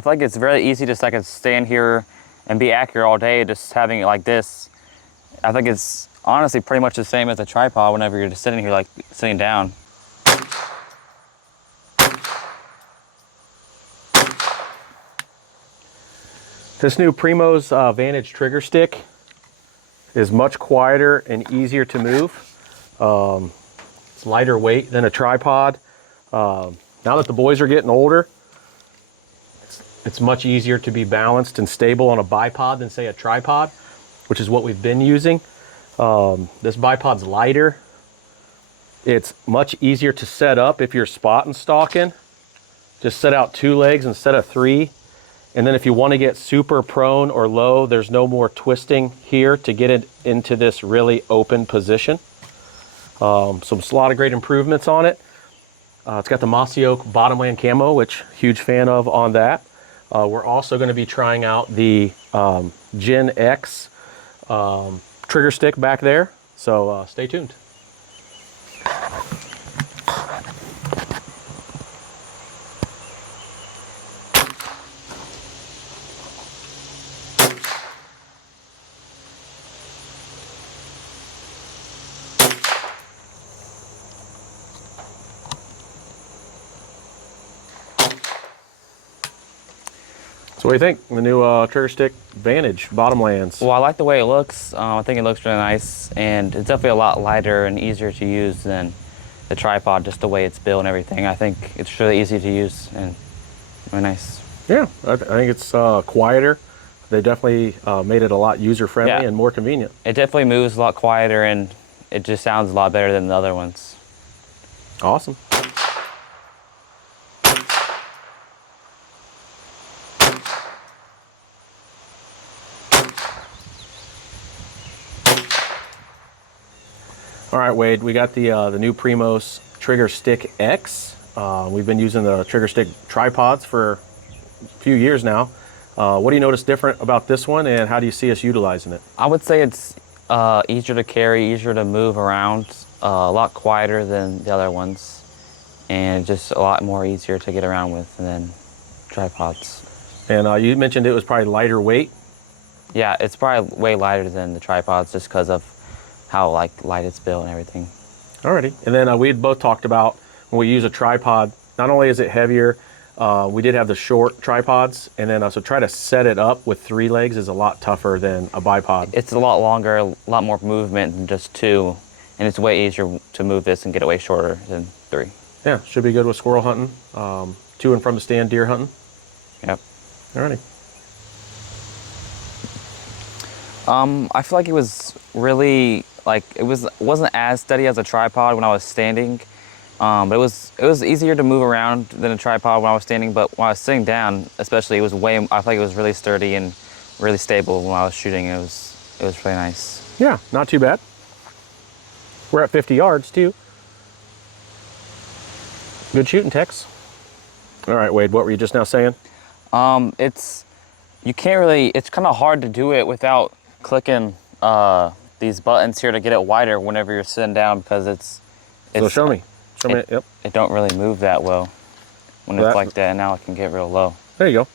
I feel like it's very easy just I could stand here and be accurate all day just having it like this. I think it's honestly pretty much the same as a tripod whenever you're just sitting here like sitting down. This new Primos Vantage trigger stick is much quieter and easier to move. It's lighter weight than a tripod. Now that the boys are getting older, it's much easier to be balanced and stable on a bipod than say a tripod, which is what we've been using. This bipod's lighter. It's much easier to set up if you're spot and stalking. Just set out 2 legs instead of 3. And then if you want to get super prone or low, there's no more twisting here to get it into this really open position. So a lot of great improvements on it. It's got the mossy oak bottomland camo, which huge fan of on that. We're also going to be trying out the Gen X trigger stick back there. So stay tuned. So what do you think? The new trigger stick Vantage bottomlands. Well, I like the way it looks. I think it looks really nice, and it's definitely a lot lighter and easier to use than the tripod, just the way it's built and everything. I think it's really easy to use and really nice. Yeah, I think it's quieter. They definitely made it a lot user-friendly and more convenient. It definitely moves a lot quieter, and it just sounds a lot better than the other ones. Awesome. All right, Wade, we got the new Primos Trigger Stick X. We've been using the trigger stick tripods for a few years now. What do you notice different about this one, and how do you see us utilizing it? I would say it's easier to carry, easier to move around, a lot quieter than the other ones, and just a lot more easier to get around with than tripods. And you mentioned it was probably lighter weight. Yeah, it's probably way lighter than the tripods just because of how light it's built and everything. Alrighty. And then we had both talked about when we use a tripod, not only is it heavier, we did have the short tripods, and then also try to set it up with 3 legs is a lot tougher than a bipod. It's a lot longer, a lot more movement than just 2, and it's way easier to move this and get it way shorter than 3. Yeah, should be good with squirrel hunting, to and from the stand deer hunting. Yep. Alrighty. I feel like it was really, it wasn't as steady as a tripod when I was standing, but it was easier to move around than a tripod when I was standing. But when I was sitting down, especially, I feel like it was really sturdy and really stable when I was shooting. It was really nice. Yeah, not too bad. We're at 50 yards too. Good shooting, Tex. All right, Wade, what were you just now saying? It's kind of hard to do it without clicking these buttons here to get it wider whenever you're sitting down, because it's so show me. Yep. It don't really move that well when it's like that, and now it can get real low. There you go.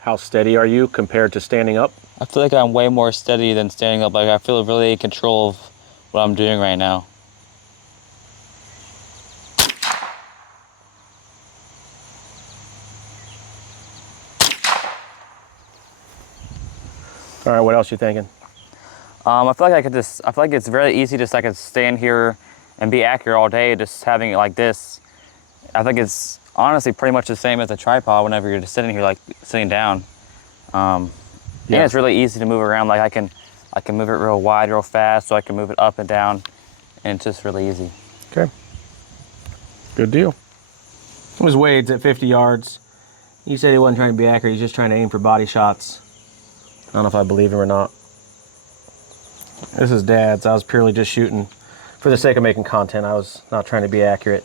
How steady are you compared to standing up? I feel like I'm way more steady than standing up. Like, I feel really in control of what I'm doing right now. All right, what else you thinking? I feel like it's very easy just I could stand here and be accurate all day just having it like this. I think it's honestly pretty much the same as a tripod whenever you're just sitting here like sitting down. Yeah, it's really easy to move around. Like I can move it real wide, real fast, so I can move it up and down, and it's just really easy. Okay. Good deal. It was Wade's at 50 yards. He said he wasn't trying to be accurate, he's just trying to aim for body shots. I don't know if I believe him or not. This is Dad's. I was purely just shooting for the sake of making content. I was not trying to be accurate.